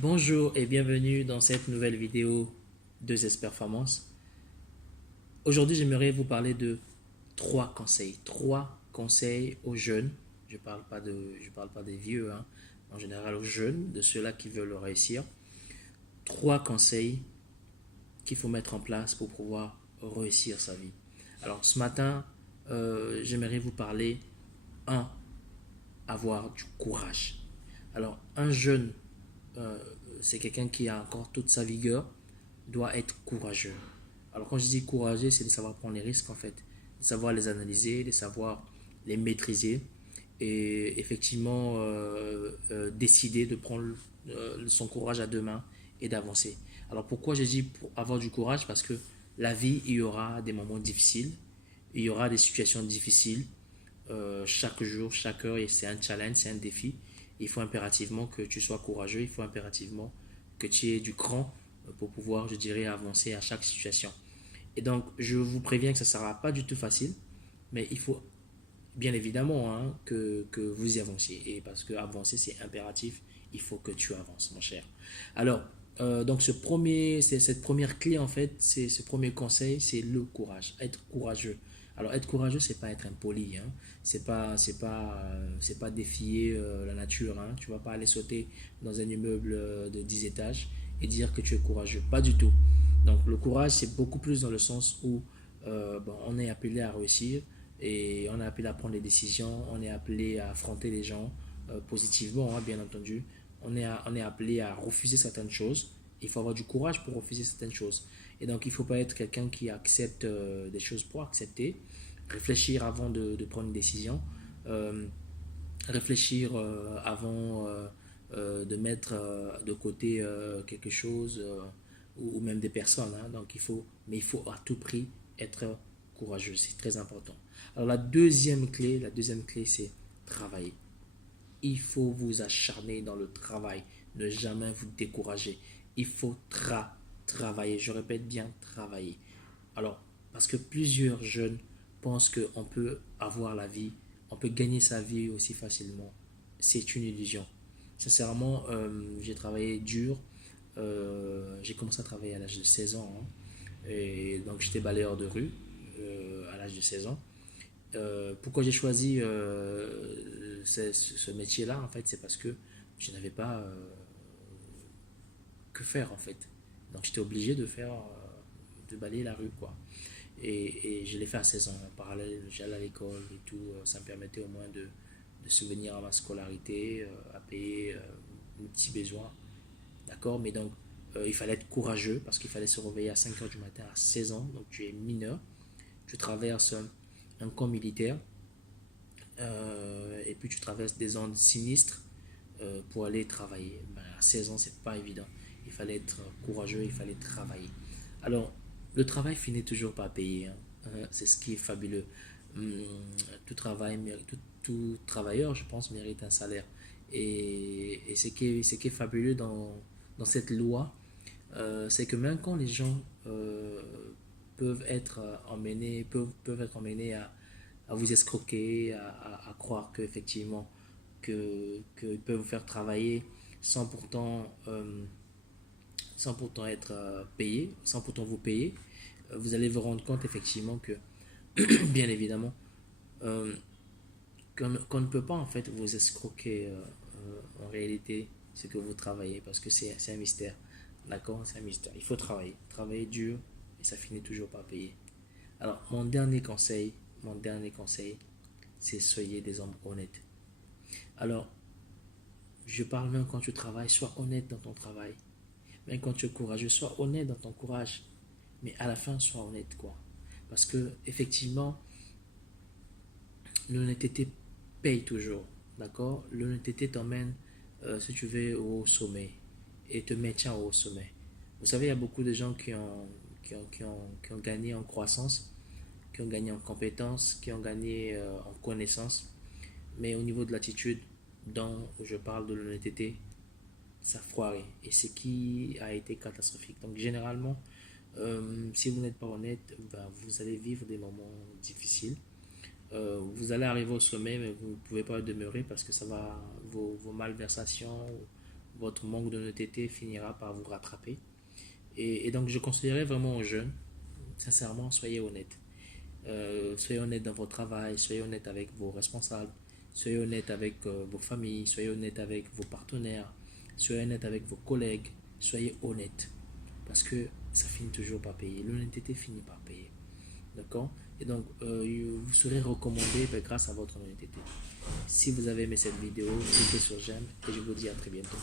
Bonjour et bienvenue dans cette nouvelle vidéo de Zest Performance. Aujourd'hui, j'aimerais vous parler de trois conseils aux jeunes. Je parle pas des vieux, hein. En général aux jeunes, de ceux-là qui veulent réussir. Trois conseils qu'il faut mettre en place pour pouvoir réussir sa vie. Alors ce matin, j'aimerais vous parler un, avoir du courage. Alors un jeune, euh, c'est quelqu'un qui a encore toute sa vigueur, doit être courageux. Alors quand je dis courageux, c'est de savoir prendre les risques en fait, de savoir les analyser, de savoir les maîtriser et effectivement décider de prendre son courage à deux mains et d'avancer. Alors pourquoi j'ai dit pour avoir du courage? Parce que la vie, il y aura des moments difficiles, il y aura des situations difficiles, chaque jour, chaque heure, et c'est un challenge, c'est un défi. Il faut impérativement que tu sois courageux, il faut impérativement que tu aies du cran pour pouvoir, je dirais, avancer à chaque situation. Et donc, je vous préviens que ça ne sera pas du tout facile, mais il faut bien évidemment hein, que vous y avanciez. Et parce que avancer, c'est impératif, il faut que tu avances, mon cher. Alors, donc cette première clé, en fait, c'est ce premier conseil, c'est le courage, être courageux. Alors, être courageux, c'est pas être impoli, hein. C'est pas défier la nature, hein. Tu vas pas aller sauter dans un immeuble de 10 étages et dire que tu es courageux. Pas du tout. Donc, le courage, c'est beaucoup plus dans le sens où bon, on est appelé à réussir et on est appelé à prendre des décisions, on est appelé à affronter les gens positivement, hein, bien entendu. On est appelé à refuser certaines choses. Il faut avoir du courage pour refuser certaines choses. Et donc, il ne faut pas être quelqu'un qui accepte des choses pour accepter. Réfléchir avant de prendre une décision. Euh, Réfléchir avant de mettre de côté quelque chose ou même des personnes, hein. Donc, mais il faut à tout prix être courageux. C'est très important. Alors, la deuxième clé, c'est travailler. Il faut vous acharner dans le travail, ne jamais vous décourager. Il faut travailler, je répète bien, travailler. Alors, parce que plusieurs jeunes pensent qu'on peut avoir la vie, on peut gagner sa vie aussi facilement. C'est une illusion. Sincèrement, j'ai travaillé dur. J'ai commencé à travailler à l'âge de 16 ans, hein. Et donc, j'étais balayeur de rue à l'âge de 16 ans. Pourquoi j'ai choisi ce métier-là, en fait, c'est parce que je n'avais pas que faire, en fait. Donc, j'étais obligé de balayer la rue, quoi. Et je l'ai fait à 16 ans. En parallèle, j'allais à l'école et tout. Ça me permettait au moins de subvenir à ma scolarité, à payer mes petits besoins. D'accord. Mais donc, il fallait être courageux parce qu'il fallait se réveiller à 5 heures du matin à 16 ans. Donc, tu es mineur. Tu traverses un camp militaire et puis tu traverses des zones sinistres pour aller travailler. Ben, à 16 ans, c'est pas évident. Il fallait être courageux, il fallait travailler. Alors, le travail finit toujours par payer, hein. C'est ce qui est fabuleux. Hum, tout travailleur, je pense, mérite un salaire. Et ce qui est fabuleux dans cette loi, c'est que même quand les gens peuvent être emmenés à vous escroquer, à croire qu'effectivement, qu'ils peuvent vous faire travailler sans pourtant, sans pourtant être payé, sans pourtant vous payer, vous allez vous rendre compte effectivement que, bien évidemment, euh, qu'on ne peut pas en fait vous escroquer en réalité ce que vous travaillez parce que c'est un mystère. D'accord. C'est un mystère. Il faut travailler dur et ça finit toujours par payer. Alors, mon dernier conseil, c'est soyez des hommes honnêtes. Alors, je parle même quand tu travailles, sois honnête dans ton travail. Même quand tu es courageux, sois honnête dans ton courage. Mais à la fin, sois honnête, quoi. Parce que, effectivement, l'honnêteté paye toujours. D'accord. L'honnêteté t'emmène, si tu veux, au sommet et te maintient au sommet. Vous savez, il y a beaucoup de gens qui ont gagné en croissance, qui ont gagné en compétences, qui ont gagné en connaissances. Mais au niveau de l'attitude, dont je parle de l'honnêteté, ça a foiré. Et ce qui a été catastrophique. Donc généralement, si vous n'êtes pas honnête, ben, vous allez vivre des moments difficiles. Vous allez arriver au sommet, mais vous ne pouvez pas demeurer parce que vos malversations, votre manque d'honnêteté finira par vous rattraper. Et donc, je conseillerais vraiment aux jeunes, sincèrement, soyez honnêtes. Soyez honnête dans votre travail, soyez honnête avec vos responsables, soyez honnête avec vos familles, soyez honnête avec vos partenaires, soyez honnête avec vos collègues, soyez honnête. Parce que ça finit toujours par payer. L'honnêteté finit par payer. D'accord? Et donc, vous serez recommandé grâce à votre honnêteté. Si vous avez aimé cette vidéo, cliquez sur j'aime et je vous dis à très bientôt.